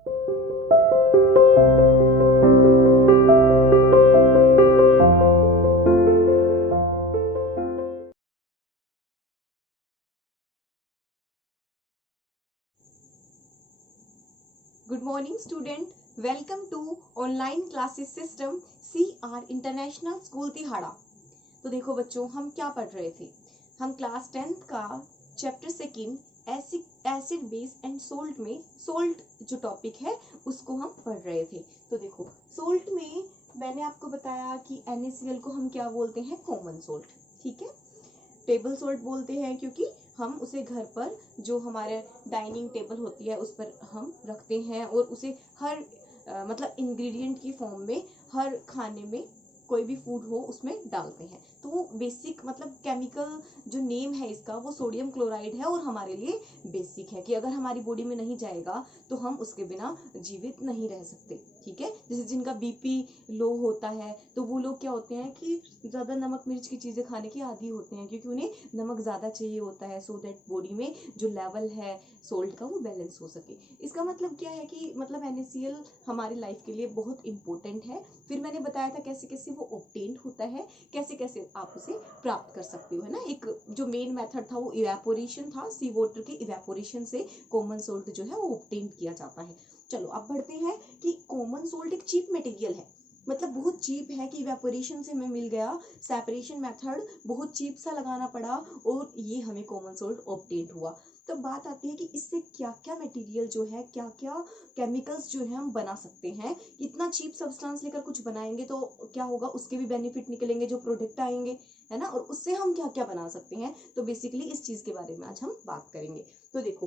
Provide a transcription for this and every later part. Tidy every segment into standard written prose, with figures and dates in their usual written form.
Good morning student, welcome to online classes system CR international school तिहाड़ा। तो देखो बच्चों, हम क्या पढ़ रहे थे। हम क्लास 10th का chapter second acid base and salt में सोल्ट जो टॉपिक है उसको हम पढ़ रहे थे। तो देखो, सोल्ट में मैंने आपको बताया कि NaCl को हम क्या बोलते हैं, कॉमन सोल्ट। ठीक है, टेबल सोल्ट बोलते हैं क्योंकि हम उसे घर पर जो हमारे डाइनिंग टेबल होती है उस पर हम रखते हैं और उसे हर मतलब इंग्रेडिएंट की फॉर्म में हर खाने में कोई भी फूड हो उसमें डालते हैं। तो वो बेसिक मतलब केमिकल जो नेम है इसका वो सोडियम क्लोराइड है और हमारे लिए बेसिक है कि अगर हमारी बॉडी में नहीं जाएगा तो हम उसके बिना जीवित नहीं रह सकते। ठीक है, जैसे जिनका BP लो होता है तो वो लोग क्या होते हैं कि ज़्यादा नमक मिर्च की चीज़ें खाने के आदी होते हैं क्योंकि उन्हें नमक ज़्यादा चाहिए होता है सो दैट बॉडी में जो लेवल है सोल्ट का वो बैलेंस हो सके। इसका मतलब क्या है कि मतलब NaCl हमारी लाइफ के लिए बहुत इंपॉर्टेंट है। फिर मैंने बताया था कैसे कैसे वो ऑब्टेन्ड होता है, कैसे कैसे आप उसे प्राप्त कर सकते हो, है ना। एक जो मेन मेथड था वो इवेपोरेशन था, सी वाटर के इवेपोरेशन से कॉमन सोल्ट जो है वो ऑब्टेन किया जाता है। चलो अब बढ़ते हैं कि कॉमन सोल्ट एक चीप मटेरियल है, मतलब बहुत चीप है कि इवेपोरेशन से हमें मिल गया, सेपरेशन मेथड बहुत चीप सा लगाना पड़ा और ये हमें कॉमन सोल्ट ऑब्टेन हुआ। तो बात आती है कि इससे क्या क्या मटेरियल जो है, क्या क्या केमिकल्स जो है हम बना सकते हैं। इतना चीप सब्सटेंस लेकर कुछ बनाएंगे तो क्या होगा, उसके भी बेनिफिट निकलेंगे, जो प्रोडक्ट आएंगे, है ना, और उससे हम क्या क्या बना सकते हैं। तो बेसिकली इस चीज के बारे में आज हम बात करेंगे। तो देखो,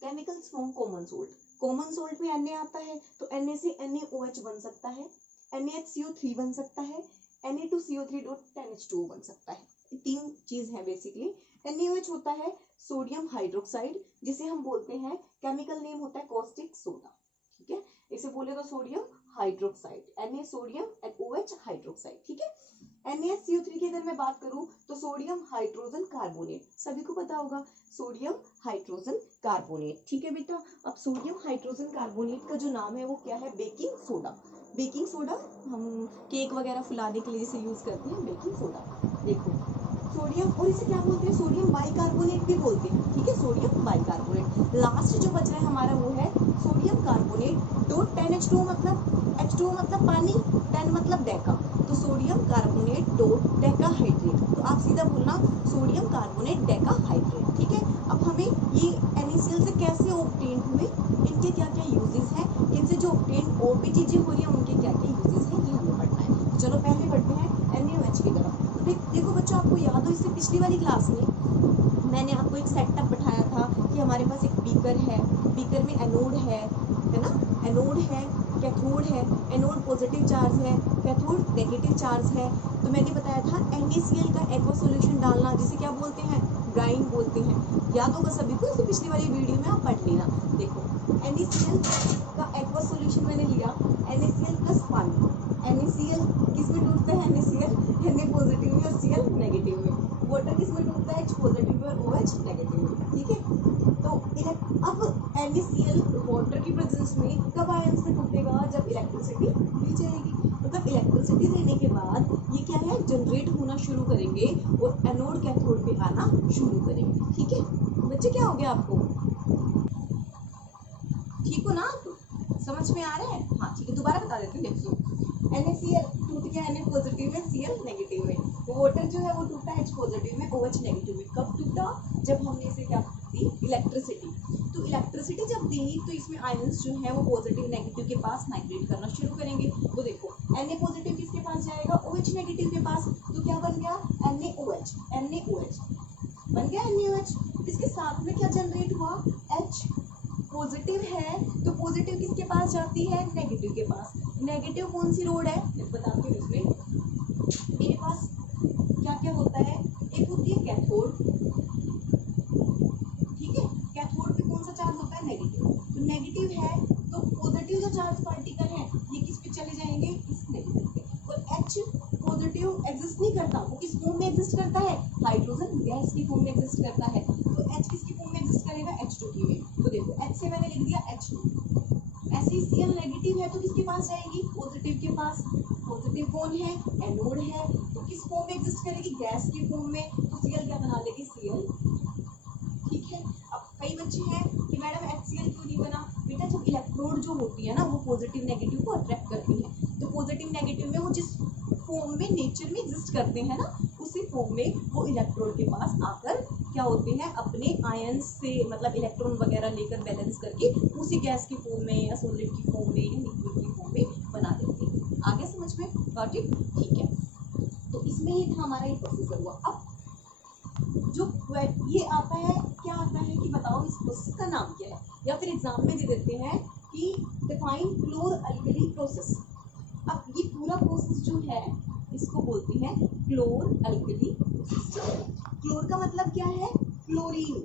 chemicals from common salt. Common salt में Na आता है तो Na से NaOH बन सकता है, NaHCO3 बन सकता है, Na2CO3.10H2O बन सकता है। ये तीन चीज है बेसिकली। NaOH होता है सोडियम हाइड्रोक्साइड, जिसे हम बोलते हैं, केमिकल नेम होता है कॉस्टिक सोडा। ठीक है, इसे बोले तो sodium hydroxide, Na sodium and OH hydroxide. ठीक है, NaHCO3 की अगर मैं बात करूं तो सोडियम हाइड्रोजन कार्बोनेट, सभी को पता होगा सोडियम हाइड्रोजन कार्बोनेट। ठीक है बेटा, अब सोडियम हाइड्रोजन कार्बोनेट का जो नाम है वो क्या है, बेकिंग सोडा। बेकिंग सोडा हम केक वगैरह फुलाने के लिए इसे यूज करते हैं, बेकिंग सोडा। देखो सोडियम, और इसे क्या बोलते हैं, सोडियम बाइकार्बोनेट भी बोलते हैं। ठीक है, सोडियम बाइकार्बोनेट। लास्ट जो बच रहा है हमारा वो है सोडियम कार्बोनेट डॉट 10H2O, मतलब H2O मतलब पानी, 10 मतलब डेका, तो सोडियम कार्बोनेट डॉट डेकाहाइड्रेट। तो आप सीधा बोलना सोडियम कार्बोनेट डेकाहाइड्रेट। ठीक है, अब हमें ये NaCl से कैसे ऑब्टेन हुए, इनके क्या क्या यूजेस हैं, इनसे जो ऑब्टेन और भी चीजें हो रही है उनके क्या क्या यूजेस हैं, ये हमें पढ़ना है। तो चलो पहले बढ़ते हैं NaOH की तरफ। तो देखो बच्चों, आपको याद हो इससे पिछली वाली क्लास में मैंने आपको एक सेटअप बैठाया था कि हमारे पास एक बीकर है, बीकर में एनोड है ना, एनोड है, कैथोड है, एनोड पॉजिटिव चार्ज है, कैथोड नेगेटिव चार्ज है। तो मैंने बताया था NaCl का एक्वा सॉल्यूशन डालना, जिसे क्या बोलते हैं, ब्राइन बोलते हैं। याद होगा सभी को, इसे पिछली वाली वीडियो में आप पढ़ लेना। देखो NaCl का एक्वा सॉल्यूशन मैंने लिया, NaCl प्लस पानी। NaCl किस में टूटता है, NaCl Na पॉजिटिव में और Cl नेगेटिव में। वाटर किस में टूटता है, H पॉजिटिव में और OH नेगेटिव में। ठीक है, तो अब NaCl वाटर की प्रेजेंस में कब आयंस में टूटेगा, जब इलेक्ट्रिसिटी दी जाएगी। मतलब इलेक्ट्रिसिटी देने के बाद ये क्या है, जनरेट होना शुरू करेंगे और एनोड कैथोड पे आना शुरू करेंगे। ठीक है बच्चे, क्या हो गया आपको, ठीक हो ना आप, समझ में आ रहा है। हाँ ठीक है, दोबारा बता देती हूँ। देखिए NaCl टूट गया Na पॉजिटिव में, Cl नेगेटिव में। वाटर जो है वो टूटा H पॉजिटिव में, OH नेगेटिव में। कब टूटा, जब हमने इसे क्या दी, इलेक्ट्रिसिटी। तो इलेक्ट्रिसिटी जब दी तो इसमें आयंस जो है वो पॉजिटिव नेगेटिव के पास माइग्रेट करना शुरू करेंगे। तो देखो Na पॉजिटिव किसके पास जाएगा, OH नेगेटिव के पास। तो क्या बन गया, NaOH, NaOH बन गया NaOH। इसके साथ में क्या जनरेट हुआ, H पॉजिटिव है तो पॉजिटिव किसके पास जाती है, नेगेटिव के पास। नेगेटिव कौन सी रोड है, बताती हूँ। इसमें मेरे पास क्या क्या होता है, एक होती है कैथोड। ठीक है, कैथोड पे कौन सा चार्ज होता है, नेगेटिव। तो नेगेटिव है तो पॉजिटिव जो चार्ज पार्टिकल है ये किस पे चले जाएंगे, इस नेगेटिव पे। और H पॉजिटिव एग्जिस्ट नहीं करता, वो किस फॉर्म में एग्जिस्ट करता है, हाइड्रोजन गैस की फॉर्म में एग्जिस्ट करता है। तो H किसकी फॉर्म में एग्जिस्ट करेगा, H2 की में। तो देखो H से मैंने लिख दिया H2, ऐसे Cl नेगेटिव है तो किसके पास जाएगी, पॉजिटिव के पास। पॉजिटिव कौन है, एनोड है, तो किस फॉर्म में एग्जिस्ट करेगी, गैस के फॉर्म में, तो Cl क्या बना लेगी, Cl। ठीक है। अब कई बच्चे हैं कि मैडम HCl क्यों नहीं बना, बेटा जब इलेक्ट्रोड जो होती है ना वो पॉजिटिव नेगेटिव को अट्रैक्ट करती है, तो पॉजिटिव नेगेटिव में वो जिस फॉर्म में नेचर में एग्जिस्ट करते हैं ना, उसी फॉर्म में वो इलेक्ट्रोड के पास आकर क्या होते हैं, अपने आयंस से मतलब इलेक्ट्रॉन वगैरह लेकर बैलेंस करके उसी गैस की फॉर्म में या सॉलिड की फॉर्म में या लिक्विड की फॉर्म में बना देते हैं। आगे समझ में, गॉट इट, ठीक है। तो इसमें ये था हमारा ये प्रोसेसर हुआ। अब जो ये आता है, क्या आता है कि बताओ इस प्रोसेस का नाम क्या है, या फिर एग्जाम में दे देते हैं कि डिफाइन क्लोर अल्कली प्रोसेस। अब ये पूरा प्रोसेस जो है इसको बोलते हैं क्लोर अल्कली प्रोसेस। क्लोर का मतलब क्या है, क्लोरीन,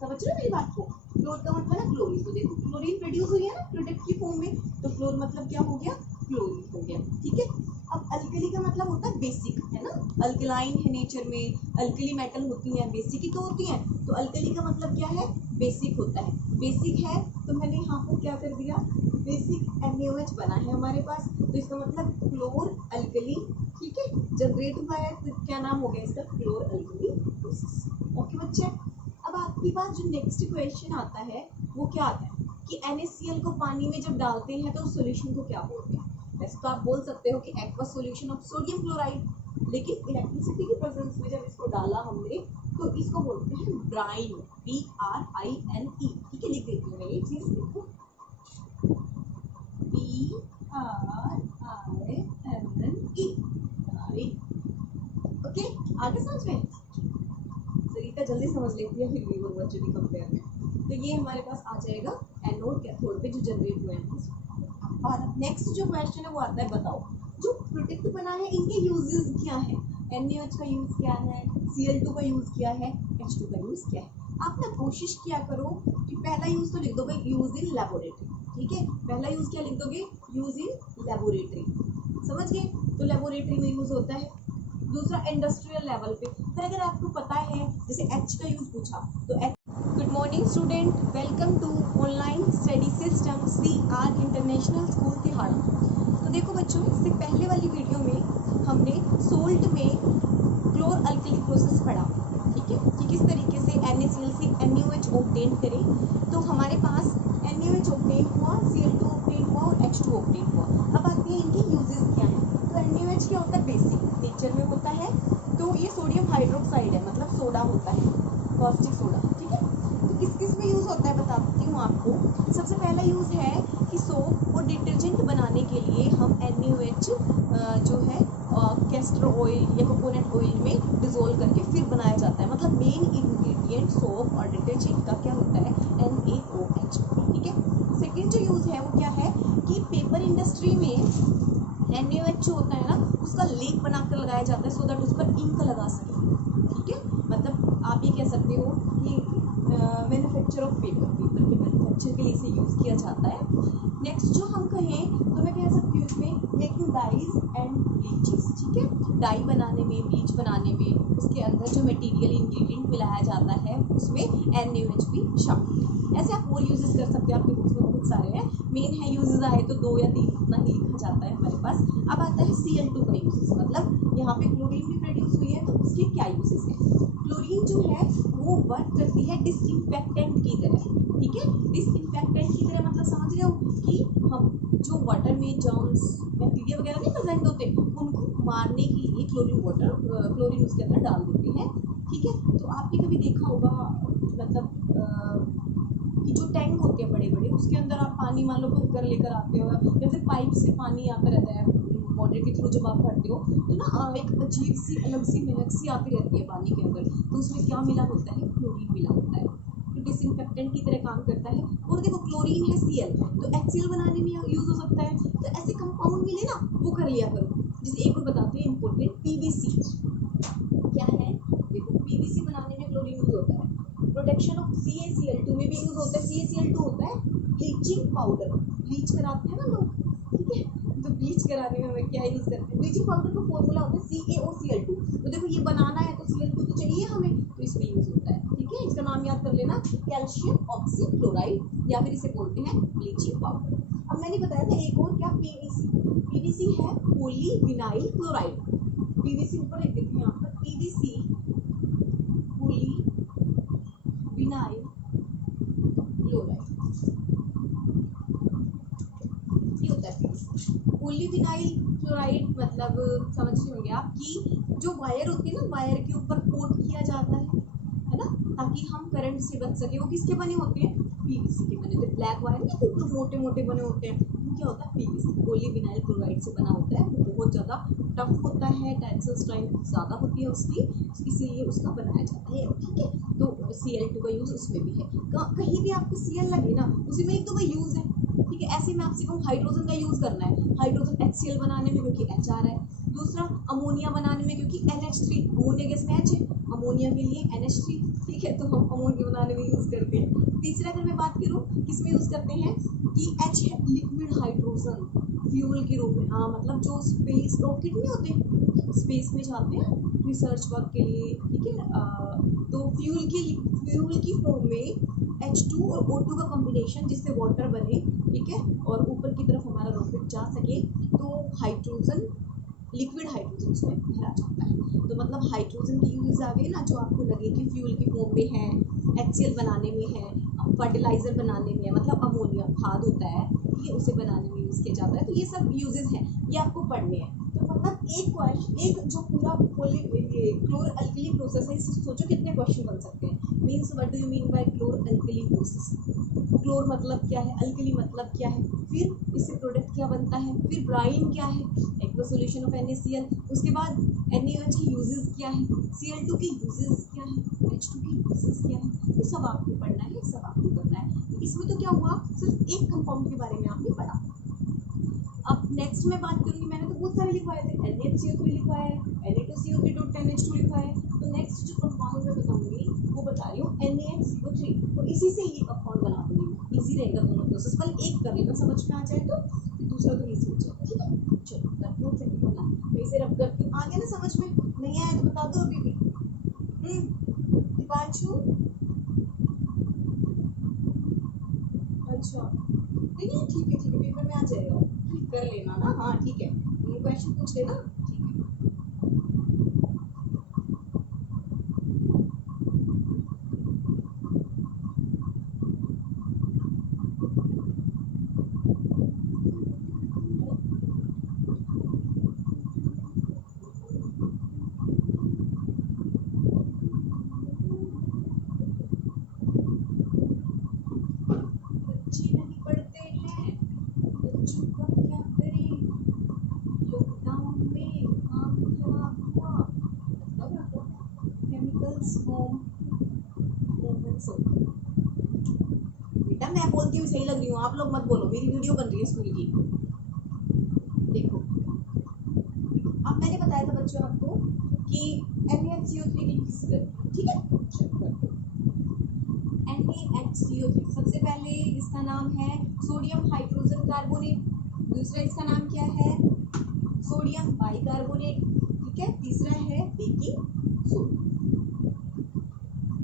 समझ रहे हो मेरी बात को, क्लोर का मतलब है क्लोरीन। तो देखो क्लोरीन प्रोड्यूस हुई है ना प्रोडक्ट की फॉर्म में, तो क्लोर मतलब क्या हो गया, क्लोरीन हो गया। ठीक है। अब अल्कली का मतलब होता है बेसिक, है ना, अल्कलाइन है नेचर में, अल्कली मेटल होती हैं, बेसिक ही तो होती हैं, तो अल्कली का मतलब क्या है, बेसिक होता है। बेसिक है तो मैंने यहाँ पर क्या कर दिया, बेसिक NaOH बना है हमारे पास, तो इसका मतलब क्लोर अल्कली। ठीक है, जनरेट हुआ है तो क्या नाम हो गया इसका, क्लोर अल्कली प्रोसेस। ओके बच्चे। अब आपके पास जो नेक्स्ट क्वेश्चन आता है वो क्या आता है कि NaCl को पानी में जब डालते हैं तो सॉल्यूशन को क्या बोलते हैं। वैसे तो आप बोल सकते हो कि aqueous solution of sodium chloride, लेकिन इलेक्ट्रिसिटी की प्रेजेंस में जब इसको डाला हमने तो इसको बोलते हैं ब्राइन, BRINE। ठीक है, लिख देती हूँ मैं ये चीज, देखो BRINE। ओके, आगे समझ में, सरिता जल्दी समझ लेती है फिर भी वो बच्चों की कंपेयर में। तो ये हमारे पास आ जाएगा एनोड कैथोड पे जो जनरेट हुए हैं। और नेक्स्ट जो क्वेश्चन है वो आता है, बताओ जो प्रोडक्ट बना है इनके यूजेस क्या है, NaOH का यूज क्या है, Cl2 का यूज क्या है, H2 का यूज क्या है। आप ना कोशिश किया करो कि पहला यूज तो लिख दोगे यूज इन लेबोरेटरी। ठीक है, पहला यूज क्या लिख दोगे, यूज इन लेबोरेटरी, समझ गए, तो लेबोरेटरी में यूज होता है। दूसरा इंडस्ट्रियल लेवल पे, फिर अगर आपको पता है जैसे H का यूज पूछा तो H। Good morning student, welcome to online study system CR international school तिहाड़ा। तो देखो बच्चों, इससे पहले वाली वीडियो में हमने सोल्ट में क्लोर अल्कली प्रोसेस पढ़ा। ठीक है, कि किस तरीके से NaCl से NaOH ऑब्टेन करें। तो हमारे पास NaOH ऑब्टेन हुआ, Cl2 ऑब्टेन हुआ और H2 ऑब्टेन हुआ। अब आते हैं इनके यूजेस क्या है। तो NaOH क्या होता है, बेसिक नेचर में होता है, तो ये सोडियम हाइड्रोक्साइड है, मतलब सोडा होता है, कॉस्टिक सोडा। ठीक है, तो किस किस में यूज होता है बताती हूँ आपको। सबसे पहला यूज है कि सोप और डिटर्जेंट बनाने के लिए हम NaOH जो है कैस्टर ऑयल या कोकोनट ऑयल में डिजोल्व करके फिर बनाया जाता है। मतलब मेन इंग्रेडिएंट सोप और डिटर्जेंट का क्या होता है, NaOH। ठीक है, सेकेंड जो यूज है वो क्या है कि पेपर इंडस्ट्री में NaOH जो होता है ना उसका लेप बनाकर लगाया जाता है, सो दैट उस पर इंक लगा सके। ठीक है, मतलब आप ये कह सकते हो कि मैन्युफैक्चर ऑफ पेपर, पेपर के मैन्युफैक्चर के लिए इसे यूज किया जाता है। नेक्स्ट जो हम कहें तो मैं कह सकती हूँ इसमें मेकिंग डाइज एंड ब्लीचेस। ठीक है, डाई बनाने में, ब्लीच बनाने में उसके अंदर जो मटेरियल इंग्रेडिएंट मिलाया जाता है उसमें NaOH भी शामिल है। ऐसे आप और यूजेस कर सकते हो, आपके बुक्स में बहुत सारे हैं। मेन है यूजेस आए तो 2 या 3 इतना ही लिखा जाता है हमारे पास। अब आता है Cl2 का यूजेस, मतलब यहाँ पे क्लोरीन भी प्रोड्यूस हुई है तो उसके क्या यूजेस हैं। क्लोरीन जो है वो वर्क करती है डिसइंफेक्टेंट की तरह। ठीक है, डिसइंफेक्टेंट की तरह मतलब समझ रहे हो कि हम जो वाटर में जर्म्स बैक्टीरिया वगैरह नहीं प्रेजेंट होते उनको मारने के लिए क्लोरीन उसके अंदर डाल देते हैं। ठीक है, तो आपने कभी देखा होगा मतलब कि जो टैंक होते हैं बड़े बड़े उसके अंदर आप पानी मान लो भर कर लेकर आते हो या फिर पाइप से पानी आता रहता है मोटर के थ्रू, जब आप भरते हो तो ना एक अजीब सी अलग सी महक सी आती रहती है पानी के अंदर, तो उसमें क्या मिला होता है, क्लोरीन मिला होता है, तो डिसइंफेक्टेंट की तरह काम करता है। और देखो क्लोरीन है Cl, तो HCl बनाने में यूज हो सकता है। तो ऐसे कंपाउंड मिले ना वो कर लिया करो। जैसे एक और बताते हैं इंपॉर्टेंट, PVC क्या है, देखो PVC बनाने में क्लोरीन यूज होता है। प्रोटेक्शन ऑफ CaCl2 में भी यूज होता है, CaCl2 होता है ब्लीचिंग पाउडर, ब्लीच कराते हैं ना लोग। ठीक है, तो ब्लीच कराने में क्या यूज करते हैं, ब्लीचिंग पाउडर का फॉर्मूला होता है CaOCl2। तो देखो ये बनाना है तो Cl2 तो चाहिए हमें, तो इसमें यूज होता है। ठीक है, इसका नाम याद कर लेना, कैल्शियम ऑक्सीक्लोराइड या फिर इसे बोलते हैं ब्लीचिंग पाउडर। अब अब मैंने बताया था एक और क्या, पीवीसी। पीवीसी है पॉलीविनाइल क्लोराइड। पीवीसी ऊपर लिख देती हूँ यहाँ पर, पीवीसी पॉलीविनाइल क्लोराइड, ये होता है पीवीसी। पॉलीविनाइल क्लोराइड मतलब समझ रहे होंगे आप कि जो वायर होती है ना, वायर के ऊपर कोट किया जाता है ना, ताकि हम करंट से बच सके। वो किसके बने होते हैं? पीवीसी के बने होते हैं। ब्लैक वायर नहीं, ऊपर मोटे मोटे बने होते हैं, वो क्या होता है? पीवीसी, पॉलीविनाइल क्लोराइड से बना होता है। वो बहुत ज़्यादा टफ होता है, टेंसिल स्ट्रेंथ ज़्यादा होती है उसकी, इसीलिए उसका बनाया जाता है। ठीक है, तो Cl2 का यूज़ उसमें भी है। कहीं भी आपको Cl लगे ना, उसी में एक तो वही यूज़ है। ठीक है, ऐसे मैं आपसे कहूँ हाइड्रोजन का यूज़ करना है, हाइड्रोजन HCl बनाने में क्योंकि H आ रहा है। दूसरा अमोनिया बनाने में क्योंकि NH3, अमोनिया गैस में H है, अमोनिया के लिए NH3। ठीक है, तो हम अमोनिया बनाने में यूज़ करते हैं। तीसरा अगर मैं बात करूँ किसमें यूज़ करते हैं कि H है लिक्विड हाइड्रोजन फ्यूल के रूप में। हाँ, मतलब जो स्पेस रॉकेट नहीं होते, स्पेस में जाते हैं रिसर्च वर्क के लिए। ठीक है, तो फ्यूल की फॉर्म में H2 और O2 का कॉम्बिनेशन जिससे वाटर बने। ठीक है, और ऊपर की तरफ हमारा रॉकेट जा सके, तो हाइड्रोजन, लिक्विड हाइड्रोजन उसमें भरा जाता है। तो मतलब हाइड्रोजन की यूज आ गई ना, जो आपको लगे कि फ्यूल की फॉर्म में है, HCl बनाने में है, फर्टिलाइजर बनाने में है, मतलब अमोनिया खाद होता है, ये उसे बनाने में यूज़ किया जाता है। तो ये सब यूजेस हैं, ये आपको पढ़ने हैं। तो मतलब एक क्वेश्चन, एक जो पूरा क्लोर अल्कली प्रोसेस है, इससे सोचो कितने क्वेश्चन बन सकते हैं। Means what do you mean by chlor alkali process? Chlor मतलब क्या है, अल्कली मतलब क्या है, फिर इससे प्रोडक्ट क्या बनता है, फिर ब्राइन क्या है, एक्वस सॉल्यूशन ऑफ NaCl, उसके बाद NaOH की यूजेस क्या है, Cl2 की यूजेस क्या है, H2 की यूजेस क्या है, ये सब आपको पढ़ना है, ये सब आपको करना है। इसमें तो क्या हुआ, सिर्फ एक कंपाउंड के बारे में आपने पढ़ा। अब नेक्स्ट मैं बात करूँगी, मैंने तो बहुत सारे लिखवाए थे, NaCO3 लिखवाया है, Na2CO3.10H2 लिखवाया है। तो नेक्स्ट जो कंपाउंड मैं बताऊंगी वो बता रही हूँ NaCO3, तो इसी से ये कंपाउंड बना दूंगी। इजी रहेगा दोनों प्रोसेस, पहले एक कर लेना, समझ में आ जाए तो फिर दूसरा तो इजी हो जाएगा। ठीक है, चलो करती हूँ, फिर निकलना मैं इसे रब करती हूँ। आ गया ना समझ में? नहीं आया तो बता दो अभी भी। दीपांशु, अच्छा ठीक है, ठीक है, ठीक है, पेपर में आ जाएगा, क्लिक कर लेना ना। हाँ ठीक है, क्वेश्चन पूछ लेना। ठीक है, बच्चे नहीं पढ़ते हैं, बच्चों का क्या करें, लॉकडाउन में काम खराब हुआ, मतलब केमिकल्स फॉर्म मूवमेंट्स हो गए। बेटा मैं बोलती हूँ सही लग रही हूँ, आप लोग मत बोलो, मेरी वीडियो बन रही है स्कूल की। देखो, अब मैंने बताया था बच्चों आपको कि NaCO3 की किस करती, ठीक है, NaHCO3 सबसे पहले इसका नाम है सोडियम हाइड्रोजन कार्बोनेट, दूसरा इसका नाम क्या है, सोडियम बाइकार्बोनेट। ठीक है, तीसरा है बेकिंग सोडा,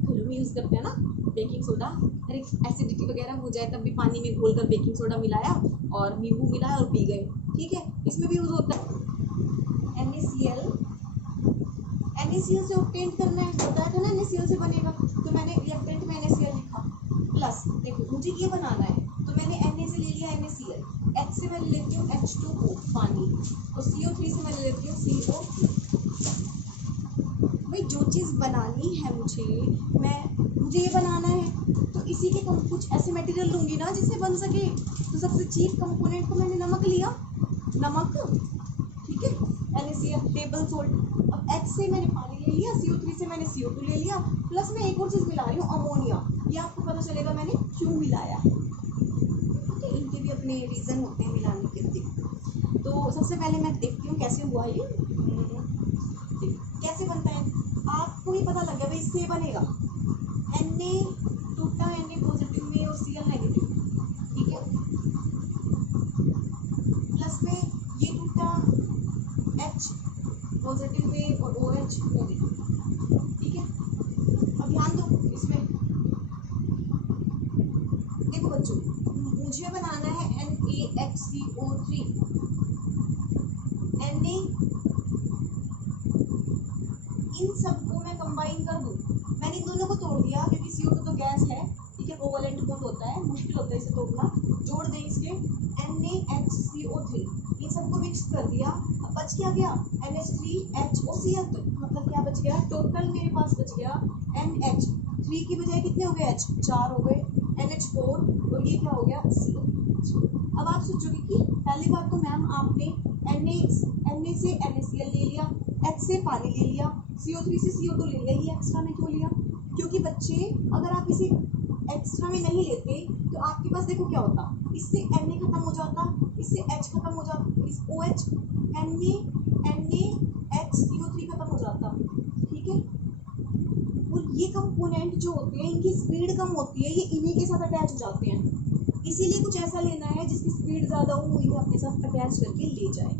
घरों में यूज करते हैं ना बेकिंग सोडा। अरे एसिडिटी वगैरह हो जाए तब भी पानी में घोलकर बेकिंग सोडा मिलाया और नींबू मिलाया और पी गए। ठीक है, इसमें भी यूज होता है। NaCl से ऑब्टेन करना है, बताया था ना NaCl से बनेगा, तो मैंने रिएक्टेंट में NaCl लिखा। प्लस देखो मुझे ये बनाना है, तो मैंने Na से ले लिया NaCl, H से मैं लेती हूँ H2O पानी, और CO3 से मैं लेती हूँ CO। भाई जो चीज़ बनानी है मुझे ये बनाना है, तो इसी के कुछ ऐसे मटेरियल लूँगी ना जिससे बन सके। तो सबसे चीप कंपोनेंट तो मैंने नमक लिया, नमक, ठीक है, NaCl टेबल सोल्ट। अब H से मैंने पानी ले लिया, CO3 से मैंने CO2 ले लिया, प्लस मैं एक और चीज़ मिला रही हूँ अमोनिया। ये आपको पता चलेगा मैंने क्यों मिलाया है। ठीक है, इनके भी अपने रीज़न होते हैं मिलाने के। तो सबसे पहले मैं देखती हूँ कैसे हुआ ये, कैसे बनता है। आपको ही पता लग गया भाई, इससे बनेगा Na टूटा Na पॉजिटिव में और Cl नेगेटिव। ठीक है, प्लस में ये टूटा H पॉजिटिव में और OH नेगेटिव। ठीक है, अब ध्यान दो इसमें, देखो बच्चों मुझे बनाना है NaHCO3 Na, इन सबको मैं कंबाइन कर दूं, मैंने इन दोनों को तोड़ दिया क्योंकि CO2 तो गैस है, ठीक है, कोवलेंट बॉन्ड होता है, मुश्किल होता है इसे तोड़ना, जोड़ दें इसके NaHCO3, इन सबको मिक्स कर दिया, अब बच क्या गया NH3HOCl, तो मतलब क्या बच गया, टोटल मेरे पास बच गया NH, 3 की बजाय कितने हो गए H, 4 हो गए, NH4 और ये क्या हो गया CO। अब आप सोचोगे कि पहली बात तो मैम आपने Na से NaCl ले लिया, H से पानी ले लिया, CO3 से CO2 ले लिया, ये एक्स्ट्रा में क्यों लिया, क्योंकि बच्चे अगर आप इसे एक्स्ट्रा में नहीं लेते तो आपके पास देखो क्या होता, इससे Na खत्म हो जाता, इससे H खत्म हो जाता, इस OH NaHCO3 खत्म हो जाता, ठीक है। और ये कंपोनेंट जो होते हैं इनकी स्पीड कम होती है, ये इन्हीं के साथ अटैच हो जाते हैं, इसीलिए कुछ ऐसा लेना है जिसकी स्पीड ज़्यादा हो, इन्हें अपने साथ अटैच करके ले जाए।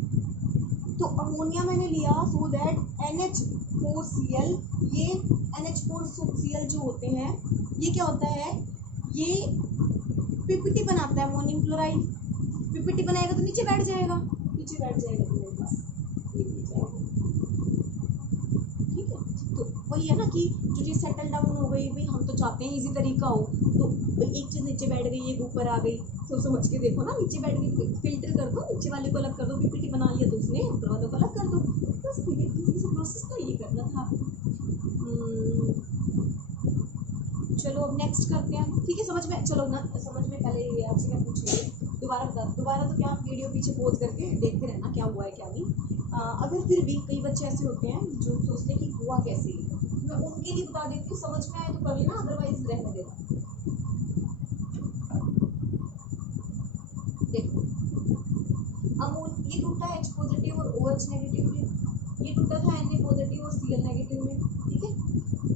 तो अमोनिया मैंने लिया सो दैट NH4Cl, ये NH4Cl जो होते हैं ये क्या होता है, ये PPT बनाता है, अमोनियम क्लोराइड, PPT बनाएगा तो नीचे बैठ जाएगा, नीचे बैठ जाएगा तो मेरे पास ठीक है। तो वही है ना कि जो चीज़ सेटल डाउन हो गई, भाई हम तो चाहते हैं इजी तरीका हो, तो एक चीज़ नीचे बैठ गई, एक ऊपर आ गई, तो समझ के देखो ना, नीचे बैठ गई तो फिल्टर कर दो, नीचे वाले को अलग कर दो, PPT बना लिया तो उसने ऊपर वाले को अलग कर दो, बस इसी से प्रोसेस का ये करना था। चलो अब नेक्स्ट करते हैं, ठीक है, समझ में, चलो ना समझ में, पहले ये आपसे क्या पूछेंगे दोबारा बता, दोबारा तो क्या आप वीडियो पीछे पॉज करके देखते रहना क्या हुआ है क्या नहीं। अगर फिर भी कई बच्चे ऐसे होते हैं जो सोचते हैं कि हुआ कैसे, मैं उनके लिए बता देती हूँ, समझ में आए तो कर लेना, अदरवाइज रहने देना। देखो ये टूटा H पॉजिटिव और OH नेगेटिव में, ये टूटा था Na पॉजिटिव और Cl नेगेटिव में, ठीक है।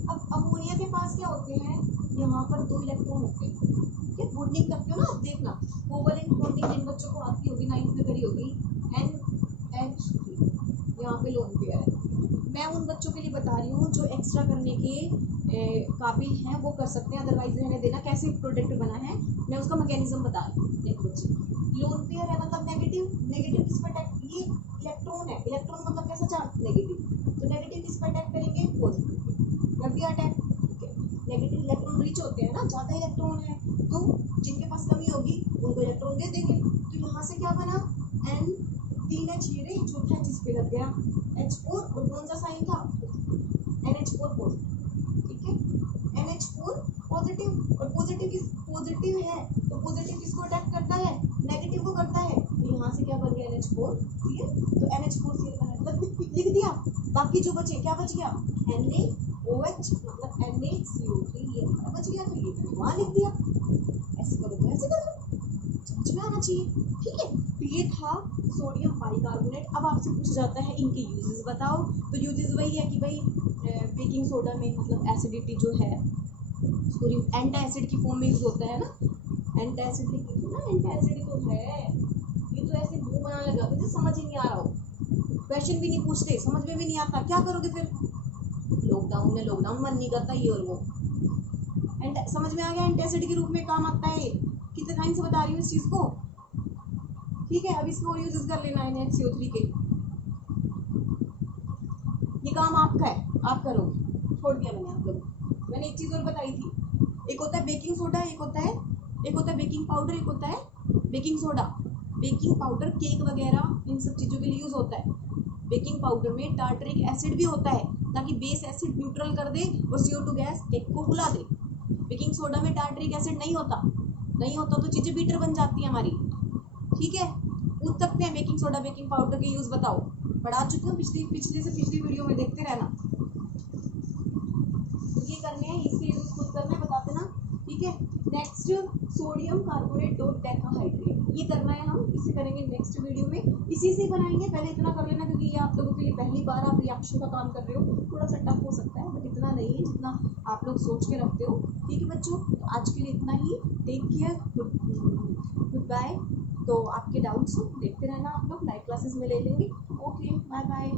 अब अमोनिया के पास क्या होते हैं, यहाँ पर 2 इलेक्ट्रॉन होते हैं, ठीक है, बॉन्डिंग करते हो ना आप, देखना कोवलेंट बॉन्डिंग जिन बच्चों को आती होगी 9th में करी होगी, NH3 यहाँ पे लोन पेयर है, मैं उन बच्चों के लिए बता रही हूँ जो एक्स्ट्रा करने के काबिल हैं वो कर सकते हैं, अदरवाइज रहने देना। कैसे प्रोडक्ट बना है मैं उसका मैकेनिज्म बता रही हूँ। देखो बच्चे, लोन पेयर है मतलब नेगेटिव, नेगेटिव किस पर अटैक, ये इलेक्ट्रॉन है, इलेक्ट्रॉन मतलब कैसा चार्ज नेगेटिव, तो नेगेटिव किस पर अटैक करेंगे, पॉजिटिव, कर दिया अटैक, ठीक है। नेगेटिव इलेक्ट्रॉन रिच होते हैं ना, ज़्यादा इलेक्ट्रॉन है तो जिनके पास कमी होगी उनको इलेक्ट्रॉन दे देंगे, तो यहाँ से क्या बना N 3H, ये चौथा जिस पे लग गया H4, और कौन सा साइन था NH4 पॉजिटिव, ठीक है, NH4 पॉजिटिव, और पॉजिटिव है तो पॉजिटिव किसको अटैक करता है, नेगेटिव को करता है, तो यहाँ से क्या बन गया NH4Cl, तो NH4Cl का मतलब लिख दिया, बाकी जो बचे क्या बच गया NaOH मतलब NaCO3, ये हमारा बच गया, तो ये मैंने वहाँ लिख दिया, ऐसे करो तो ऐसे करो, समझ में आना चाहिए, ठीक है। तो ये था सोडियम बाइकार्बोनेट। अब आपसे पूछा जाता है इनके यूजेस बताओ, तो यूजेस वही है कि भाई बेकिंग सोडा में मतलब एसिडिटी जो है सोडियम एंटासिड की फॉर्म में यूज होता है ना, एंटासिड लिख दो ना, एंटासिड तो है, ये तो ऐसे मुंह बनाने लगा जैसे समझ ही नहीं आ रहा हो, क्वेश्चन भी नहीं पूछते, समझ में भी नहीं आता, क्या करोगे फिर, लॉकडाउन में लॉकडाउन मन नहीं करता ये और वो, समझ में आ गया, एंटासिड के रूप में काम आता है, कितने टाइम से बता रही हूँ इस चीज़ को, ठीक है। अब इसको और यूजेस कर लेना है NaCO3 के, ये काम आपका है, आप करोगे, छोड़ दिया मैंने आप लोग। मैंने एक चीज़ और बताई थी, एक होता है बेकिंग सोडा, एक होता है बेकिंग पाउडर, एक होता है baking soda. Baking powder cake वगैरह इन सब चीज़ों के लिए यूज़ होता है, बेकिंग पाउडर में टार्टरिक एसिड भी होता है ताकि बेस एसिड न्यूट्रल कर दे और CO2 गैस केक को फुला दे। बेकिंग सोडा में टार्टरिक एसिड नहीं होता तो चीज़ें बीटर बन जाती हैं हमारी, ठीक है। पूछ सकते हैं बेकिंग सोडा बेकिंग पाउडर के यूज़ बताओ, पढ़ा चुकी हूँ पिछली वीडियो में, देखते रहना, ये करने हैं, इसके यूज खुद करना है, बता देना, ठीक है। Next sodium carbonate dot decahydrate, ये करना है हम, इसे करेंगे नेक्स्ट वीडियो में, इसी से बनाएंगे, पहले इतना कर लेना क्योंकि ये आप लोगों के लिए पहली बार आप रिएक्शन का काम कर रहे हो, थोड़ा सा टफ हो सकता है बट इतना नहीं है जितना आप लोग सोच के रखते हो, ठीक है बच्चों। तो आज के लिए इतना ही, टेक केयर, गुड बाय। तो आपके डाउट्स देखते रहना, आप लोग लाइव क्लासेस में ले लेंगे, ओके बाय बाय।